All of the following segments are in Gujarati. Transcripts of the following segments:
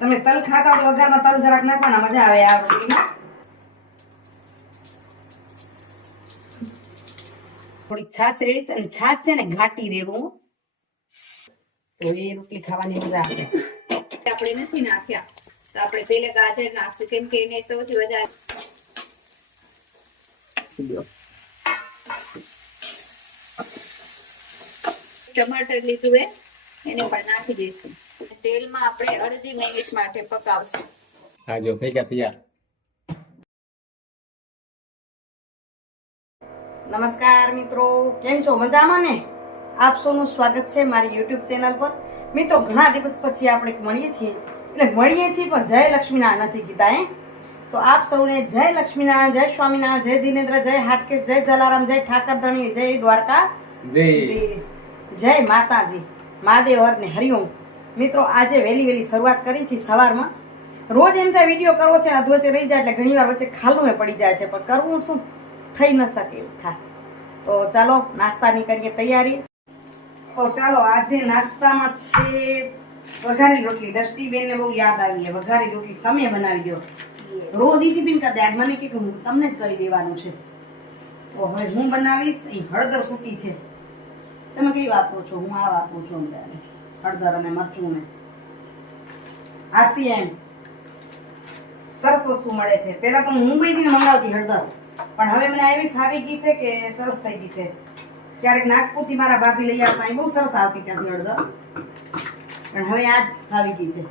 તમે તલ ખાતા હોય વઘારમાં તલ જરાક નાખવાના, મજા આવે આ રોટલીમાં થોડીક છાશ રેડીશ અને છાશ છે ને ઘાટી રેડું તો એ રોટલી ખાવાની મજા આવે. આપણે નથી નાખ્યા. તો આપણે પેલે ગાજર નાખશું, કેમ કે એને સૌથી વધારે ટમાટર લીધું એને પણ નાખી દઈશું. તેલમાં આપણે અડધી મિનિટ માટે પકાવશું. હા જો થઈ ગયા તૈયાર. નમસ્કાર મિત્રો કેમ છો? મજામાં ને? આપ સૌનું સ્વાગત છે મારી યુટ્યુબ ચેનલ પર. મિત્રો ઘણા દિવસ પછી આપણે મળીએ છીએ. એટલે મળીએ છીએ પણ જય લક્ષ્મીનારાયણ નથી કીધા હે? તો આપ સૌને જય લક્ષ્મીનારાયણ જય સ્વામિનારાયણ જય જીનેન્દ્ર જય હાટકેશ જય જલારામ જય ઠાકર ધણી જય દ્વારકા જય. માતાજી. મહાદેવ હરને હરિઓમ મિત્રો આજે વહેલી વહેલી શરૂઆત કરી છે સવારમાં. રોજ એમ થાય વીડિયો કરવો છે અધવચ્ચે રહી જાય એટલે ઘણી વાર વચ્ચે ખાલું પડી જાય છે પણ કરવું શું? થઈ ન શકે એવું થાય. તો ચાલો નાસ્તાની કરીએ તૈયારી. તો ચાલો આજે નાસ્તામાં છે વઘારી રોટલી. દ્રષ્ટિબેનને બહુ યાદ આવી વઘારી રોટલી તમે બનાવી દો. રોજ ટિફિન કરી દે આજ મને કે હું તમને જ કરી દેવાનું છે. તો હવે હું બનાવીશ એ હળદર સૂકી છે. તમે કઈ વાપરો છો? હું આ વાપરું છું અત્યારે હળદર અને મરચું ને આરસીએમ સરસ વસ્તુ મળે છે. પહેલા તો હું મુંબઈથી મંગાવતી હળદર. પણ હવે મને એવી ફાવી ગઈ છે કે સરસ થઈ ગઈ છે. ક્યારેક નાગપુરથી મારા ભાભી લઈ આવતા બહુ સરસ આવતી ત્યાંથી હળદર. પણ હવે આ જ ફાવી ગઈ છે.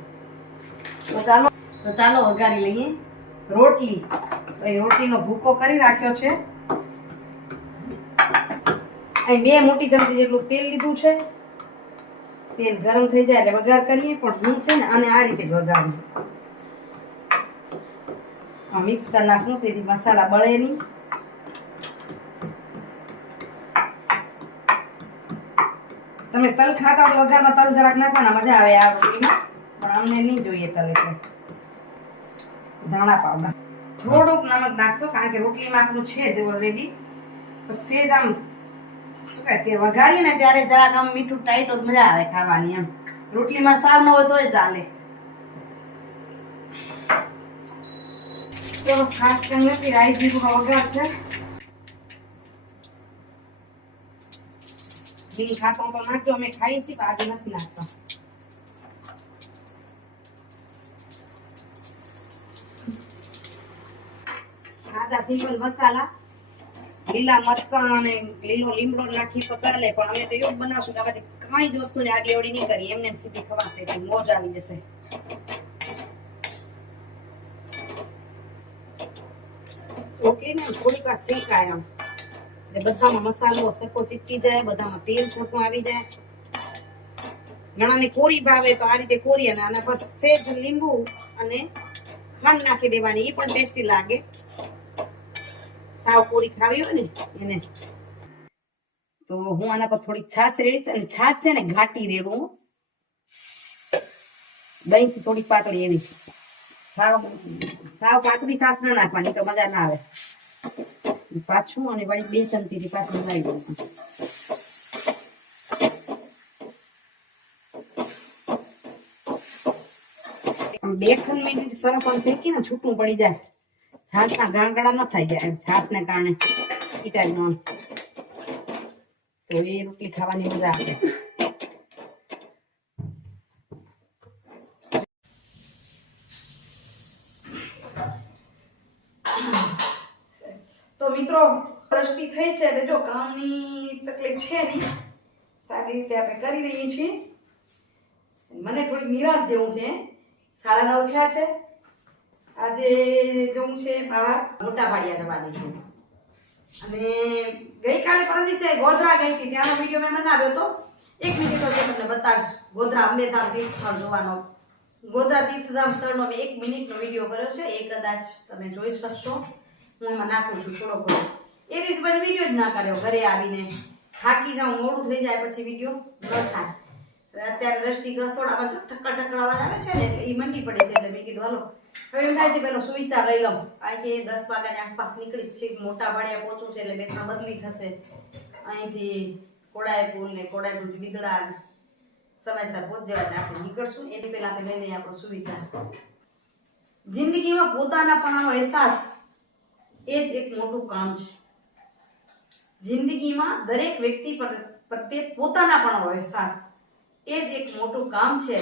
તો ચાલો તો ચાલો વઘારી લઈએ. રોટલી. તો એ રોટલીનો ભૂકો કરી રાખ્યો છે. અહીં બે મોટી ચમચી જેટલું તેલ લીધું છે. તેલ ગરમ થઈ જાય એટલે વઘાર કરીએ, પણ હું છે ને અને આ રીતે જ મિક્સ કરી નાખું, તેથી મસાલા બળે નહીં. તમે તલ ખાતા તો વઘારમાં તલ જરાક નાખવાના, મજા આવે આ રોટલીમાં પણ અમને નહીં જોઈએ તલ એટલે. ધાણા પાવડર. થોડુંક નમક નાખશો, કારણ કે રોટલીમાં આપણું છે જ ઓલરેડી સેજ આમ શું કહે તે વઘારીએ ને ત્યારે જરાક આમ મીઠું ટાઈટ હોય મજા આવે ખાવાની એમ. રોટલીમાં સાર ન હોય તોય ચાલે. તો ખાસ ખાતો તો નાખજો, અમે ખાઈ છીએ, પણ નથી નાખતો. સાદા સિમ્પલ મસાલા. લીલા મરચાં અને લીલો લીમડો નાખી તો ચાલે પણ અમે તો એવું બનાવશું કે આમાંથી કાંઈ જ વસ્તુને આડી અવડી નહીં કરી, એમને એમ સીધી ખવાશે મોજ આવી જશે. ઓકે ને, થોડીક વાર શેકાય આમ. એટલે બધામાં મસાલો સરખો ચીપકી જાય, બધામાં તેલ છોટું આવી જાય. ઘણાને કોરી ભાવે તો આ રીતે કોરી અને આના પર સેજ લીંબુ અને ખાંડ નાખી દેવાની એ પણ ટેસ્ટી લાગે. સાવ પૂરી ખાવી હોય ને, એને. તો હું આના પર થોડીક છાશ રેડીશ અને છાશ છે ને ઘાટી રેડું દહીં થી થોડીક પાતળી એવી સાવ સાવ પાતળી છાશ ના નાખવાની, તો મજા ના આવે. પાછું અને વળી બે ચમચી પાછું નાખી દઉં બે ત્રણ મિનિટ સરસ આમ ફેંકી ને છૂટું પડી જાય. છાસના ગાંગડા ન થઈ જાય છાસને કારણે એ ટાઈપનું તો એ રોટલી ખાવાની મજા આવે. મિત્રો, દ્રષ્ટિ થઈ છે એટલે જો કામની તકલીફ છે નહીં, સારી રીતે આપણે કરી રહીએ છીએ. મને થોડી નિરાશ જેવું છે. સાડા નવ થયા છે. આજે જવું છે બહાર મોટા પાડિયા જવાની છું. અને ગઈકાલે પરમ દિવસે ગોધરા ગઈ હતી ત્યાંનો વીડિયો મેં બનાવ્યો હતો. એક મિનિટ તો તમને બતાવીશ. ગોધરા અંબેધામ તીર્થ સ્થળ જોવાનો. ગોધરા તીર્થધામ સ્થળનો મેં એક મિનિટનો વીડિયો કર્યો છે. એ કદાચ તમે જોઈ શકશો. હું એમાં નાખું છું થોડો ઘણો. એ દિવસ પછી વીડિયો જ ના કર્યો, ઘરે આવીને. થાકી જાઉં, મોડું થઈ જાય પછી વીડિયો ન થાય. અત્યારે દ્રષ્ટિક રસોડામાં ઠક્કર ઠક્કર આવે છે ને એ મંડી પડે છે, એટલે મેં કીધું, હાલો. હવે એમ થાય છે, પેલો સુવિચાર લઈ લઉં. કારણ કે દસ વાગ્યાની આસપાસ નીકળીશ છે મોટા ભાડિયા પહોંચું છે, એટલે બે ત્રણ બદલી થશે. અહીંથી કોડાય પુલ ને કોડાય પુલ બીગડા સમયસર પહોંચ જવાય આપણે નીકળશું. એની પહેલા આપણે લઈને આપણો સુવિધા જિંદગીમાં પોતાના પોતાનાપણાનો અહેસાસ એ જ એક મોટું કામ છે. જિંદગીમાં દરેક વ્યક્તિ પર- પ્રત્યે પણ અહેસાસ એ જ એક મોટું કામ છે.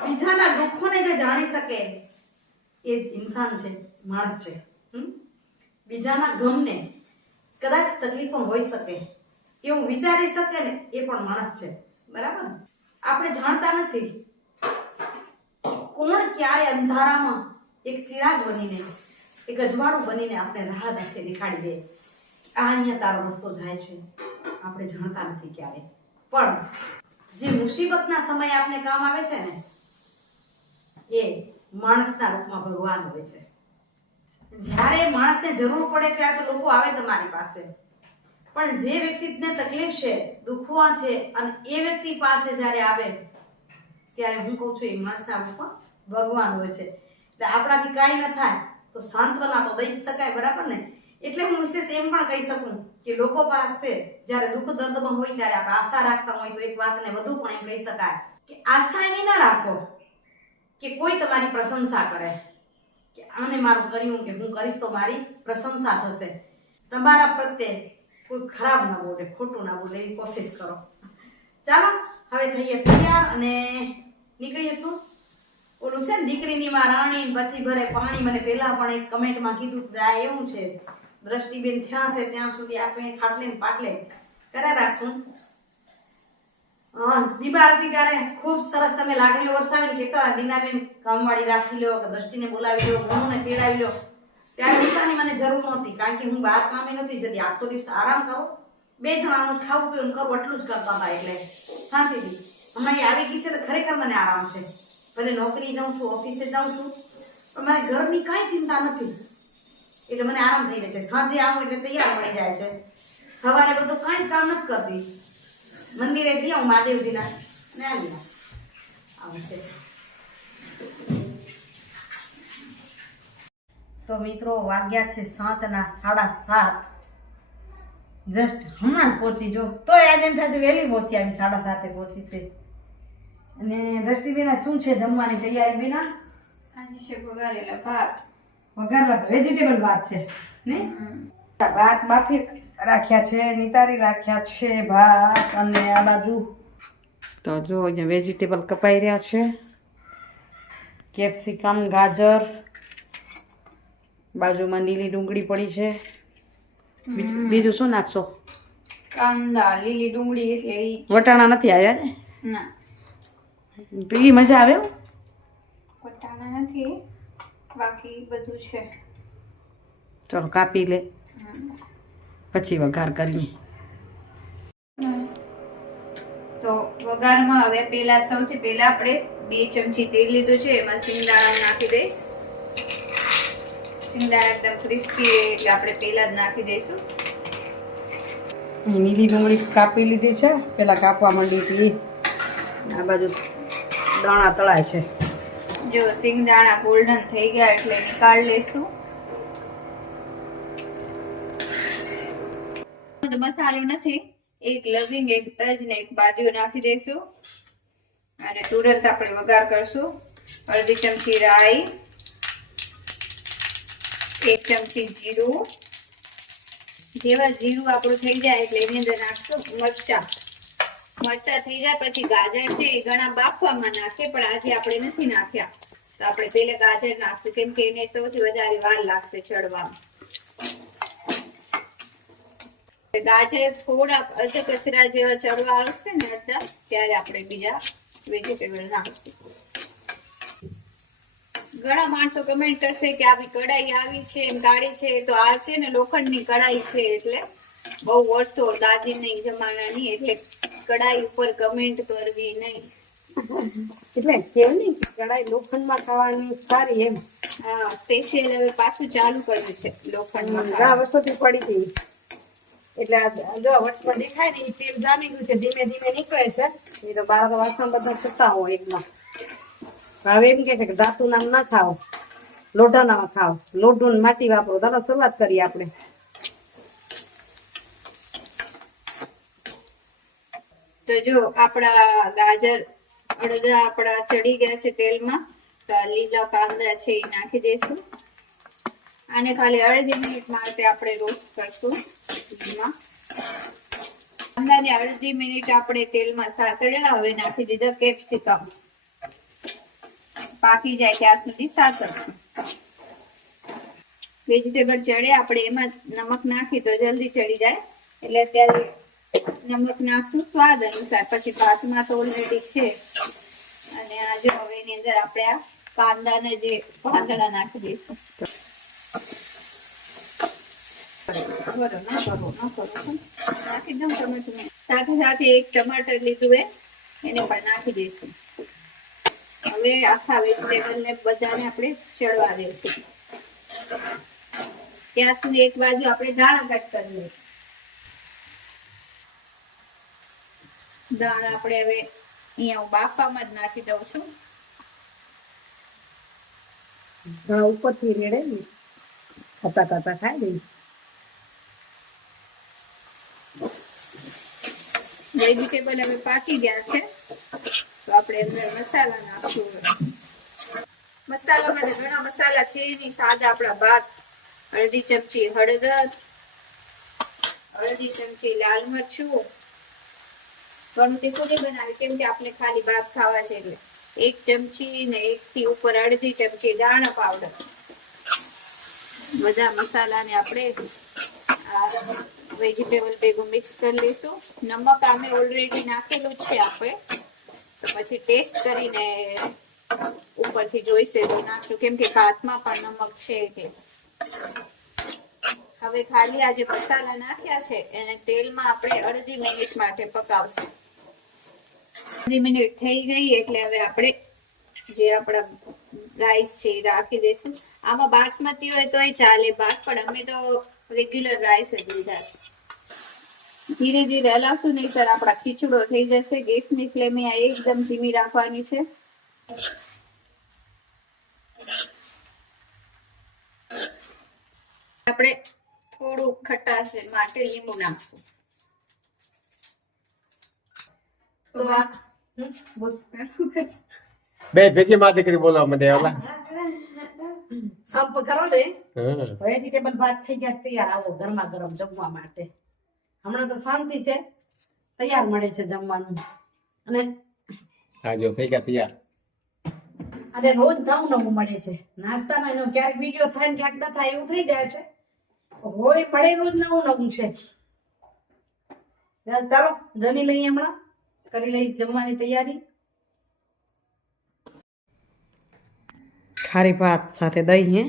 બીજાના દુઃખોને જે જાણી શકે, એ જ ઇન્સાન છે, માણસ છે? બીજાના ગમને કદાચ તકલીફ હોઈ શકે, એવું વિચારી શકે ને, એ પણ માણસ છે. બરાબર? આપણે જાણતા નથી કોણ ક્યારે અંધારામાં એક ચિરાગ બનીને, એક અજવાળું બનીને આપણે રાહ દાખે, દેખાડી દે. આ અહીંયા તારો રસ્તો જાય છે. આપણે જાણતા નથી ક્યારે. પણ જે મુસીબતના સમયે આપને કામ આવે છે ને, એ માણસના રૂપમાં ભગવાન હોય છે. જ્યારે માણસને જરૂર પડે ત્યારે લોકો આવે તમારી પાસે. પણ જે વ્યક્તિને તકલીફ છે, દુખવા છે અને એ વ્યક્તિ પાસે જ્યારે આવે, ત્યારે હું કહું છું એ માણસના રૂપમાં ભગવાન હોય છે. એટલે આપણાથી કાંઈ ન થાય, તો સાંત્વના તો દઈ શકાય, બરાબર ને? એટલે હું વિશેષ એમ પણ કહી શકું કે લોકો પાસે જ્યારે દુઃખ દર્દમાં હોય ત્યારે આપણે આશા રાખતા હોય તો એક વાતને વધુ પણ એમ કહી શકાય કે આશા એવી ના રાખો કે કોઈ તમારી પ્રશંસા કરે. કે આને મારું કર્યું કે હું કરીશ તો મારી પ્રશંસા થશે. તમારા પ્રત્યે કોઈ ખરાબ ના બોલે, ખોટું ના બોલે એવી કોશિશ કરો. ચાલો, હવે થઈએ તૈયાર અને નીકળીશું. ઓલું છે ને, દીકરીની માં રાણી પછી ભરે પાણી, મને પહેલા પણ એક કમેન્ટમાં કીધું આ એવું છે. દ્રષ્ટિબેન થયા છે ત્યાં સુધી આપણે ખાટલે પાટલે કરે રાખશું. હા બીમાર હતી ત્યારે ખૂબ સરસ તમે લાગણીઓ વરસાવીને કહેતા હતા, દીનાબેન કામવાળી રાખી લો કે દ્રષ્ટિને બોલાવી લો મોનુને તેડાવી લો ત્યારે ઉષાની મને જરૂર નહોતી કારણ કે હું બહાર કામે નથી જતી. આખો દિવસ આરામ કરો. બે જણાનું ખાવું પીવું કરવું એટલું જ કરતા હતા એટલે. શાંતિથી હમણાં એ આવી ગઈ છે તો ખરેખર મને આરામ છે. ભલે નોકરી જાઉં છું ઓફિસે જાઉં છું પણ મારે ઘરની કાંઈ ચિંતા નથી. એટલે મને આરામ થઈ રહે છે. સાંજે આવું એટલે તૈયાર મળી જાય છે. સવારે બધું કાંઈ જ કામ નથી કરતી. મંદિરે જઈ આવું મહાદેવજીના. ને આવી આવું છે. તો મિત્રો, વાગ્યા છે સાંજના સાડા સાત. જસ્ટ હમણાં જ પહોંચી જો. તો આજે એમ છે વહેલી પહોંચી આવી, સાડા સાતે પહોંચી તે અને દ્રષ્ટિબેના શું છે જમવાની તૈયારી બેના આજે છે ભાત. વઘારેલા વેજીટેબલ ભાત છે ને ભાત બાફી રાખ્યા છે નિતારી રાખ્યા છે ભાત અને આ બાજુ તો જો અહીંયા વેજીટેબલ કપાઈ રહ્યા છે. કેપ્સિકમ ગાજર બાજુમાં લીલી ડુંગળી પડી છે. બીજું- શું નાખશો? કાંદા લીલી ડુંગળી એટલે ઈ વટાણા નથી આવ્યા ને? ના. એ મજા આવે વટાણા નથી. બાકી બધું છે. ચલો કાપી લે. પછી વઘાર કરીએ. તો વઘારમાં હવે પેલા સૌથી પહેલા આપણે બે ચમચી તેલ લીધું છે એમાં સિંગદાણા નાખી દઈશ. સિંગદાણા એકદમ ક્રિસ્પી એટલે આપણે પેલા જ નાખી દઈશું. નીલી ડુંગળી કાપી લીધી છે પેલા કાપવા માંડી હતી. આ બાજુ દાણા તળાય છે. જો સિંગદાણા ગોલ્ડન થઈ ગયા એટલે નીકાળ લેશું મસાલો નથી. એક લવિંગ, એક તજ ને એક બાજુ નાખી દઈશું. અને તુરંત આપણે વઘાર કરશું. અડધી ચમચી રાઈ, એક ચમચી જીરું. જેવા જીરું આપણું થઈ જાય એટલે એની અંદર નાખશું મરચા. મરચા થઈ જાય પછી ગાજર છે એ ઘણા બાફવામાં નાખે, પણ આજે આપણે નથી નાખ્યા. આપણે પહેલા ગાજર નાખશું. કેમ કે એને સૌથી વધારે વાર લાગશે ચડવામાં. ગાજર થોડા અધ કચરા જેવા ચડવા આવશે ને ત્યારે આપણે બીજા વેજીટેબલ નાખશું. ઘણા માણસો કમેન્ટ કરશે કે આવી કઢાઈ આવી છે કાળી છે, તો આ છે ને લોખંડની કઢાઈ છે એટલે બહુ વર્ષો દાદી નહીં જમાનાની, એટલે કઢાઈ ઉપર કમેન્ટ કરવી નહીં. એટલે કેવું નહીં કઢાઈ લોખંડમાં ખાવાની સારી એમ. હા સ્પેશિયલ હવે પાછું ચાલુ કર્યું છે લોખંડમાં ઘણા વર્ષોથી પડી હતી એટલે જો વચમાં દેખાય ને તેલ જામી ગયું છે ધીમે ધીમે નીકળે છે. એ તો બાળકો વાસણ બધા થતા હોય એકમાં. હવે એમ કે છે કે ધાતુના ના ખાઓ લોઢાના ખાઓ. લોઢું ને માટી વાપરો. ચાલો શરૂઆત કરીએ આપણે. તો તો જો આપણા ગાજર અડદા આપણા ચડી ગયા છે તેલમાં. તો આ લીલા પાંદડા છે એ નાખી દઈશું આને ખાલી અડધી મિનિટ માટે આપણે રોસ્ટ કરશું ઘીમાં. અડધી મિનિટ આપણે તેલમાં સાતળ્યા હવે નાખી દીધા કેપ્સિકમ. પાકી જાય ત્યાં સુધી સાતળશું વેજીટેબલ ચડે, આપણે એમાં નમક નાખી તો જલ્દી ચડી જાય. એટલે અત્યારે નમક નાખશું, સ્વાદ અનુસાર. પછી ભાતમાં તો ઓલરેડી છે. અને આ જો હવે એની અંદર આપણે આ કાંદાને જે પાંદડા નાખી દઈશું. નાખી દઉં ટમાટર સાથે સાથે એક ટમાટર લીધું એ એને પણ નાખી દઈશું. હવે આખા વેજીટેબલ ને બધાને આપણે ચડવા દઈશું. ત્યાં સુધી એક બાજુ આપણે દાણા કટ કરી લઈએ દાણા આપણે હવે અહીંયા હું બાફામાં જ નાખી દઉં છું. ઉપરથી રેડે ખાતા ખાતા ખાઈ દઈ વેજીટેબલ હવે પાકી ગયા છે. તો આપણે અંદર મસાલા નાખશું. મસાલામાં તો ઘણા મસાલા છે એની સાદા આપણા ભાત અડધી ચમચી હળદર અડધી ચમચી લાલ મરચું ઘણું તીખું નહીં બનાવ્યું કેમ કે આપણે ખાલી ભાત ખાવા છે એટલે. એક ચમચી ને એક થી ઉપર અડધી ચમચી ધાણા પાવડર બધા મસાલાને આપણે વેજીટેબલ ભેગું મિક્સ કરી લઈશું નમક આમે ઓલરેડી નાખેલું છે આપણે. તો પછી ટેસ્ટ કરીને ઉપરથી જોઈશે તો નાખશું કેમ કે ભાતમાં પણ નમક છે એટલે. હવે ખાલી આ જે મસાલા નાખ્યા છે. એને તેલમાં આપણે અડધી મિનિટ માટે પકાવશું. અડધી મિનિટ થઈ ગઈ એટલે હવે આપણે જે આપણા રાઈસ છે એ રાખી દઈશું. આમાં બાસમતી હોય તોય ચાલે ભાત પણ અમે તો રેગ્યુલર રાઈસ જ લીધા ધીરે ધીરે હલાવશું, નહીતર આપણા ખીચડો થઈ જશે. ગેસની ફ્લેમ અહીંયા એકદમ ધીમી રાખવાની છે. આપણે થોડું ખટાશ માટે લીંબુ નાખશું તો આ હમ, બોલ બે. ભેગી માં દીકરી બોલાવ મને ઓલા સંપ કરો ને. વેજીટેબલ ભાત થઈ ગયા તૈયાર. આવો ગરમા ગરમ જમવા માટે. હમણાં તો શાંતિ છે. તૈયાર મળે છે જમવાનું. અને હા જો થઈ ગયા તૈયાર. અને રોજ નવું નવું મળે છે. નાસ્તામાં એનો ક્યારેક વીડિયો થાય ને ક્યાંક ન થાય એવું થઈ જાય છે. હોય મળે રોજ નવું નવું છે. ચાલો જમી લઈએ હમણાં. કરી લઈ જમવાની તૈયારી? ખારી ભાત સાથે દહીં હે?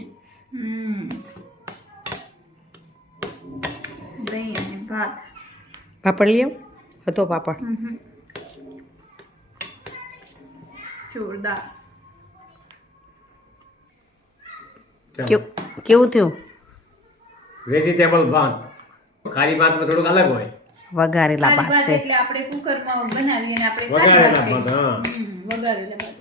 દહીં અને ભાત. પાપડ લઈ હતો પાપડ. જોરદાર. કેવું કેવું થયું? વેજીટેબલ ભાત. ખારી ભાતમાં થોડુંક અલગ હોય. વઘારેલા ભાત છે. એટલે આપણે કુકરમાં બનાવીએ અને આપણે વઘારેલા ભાત, હા. વઘારેલા ભાત.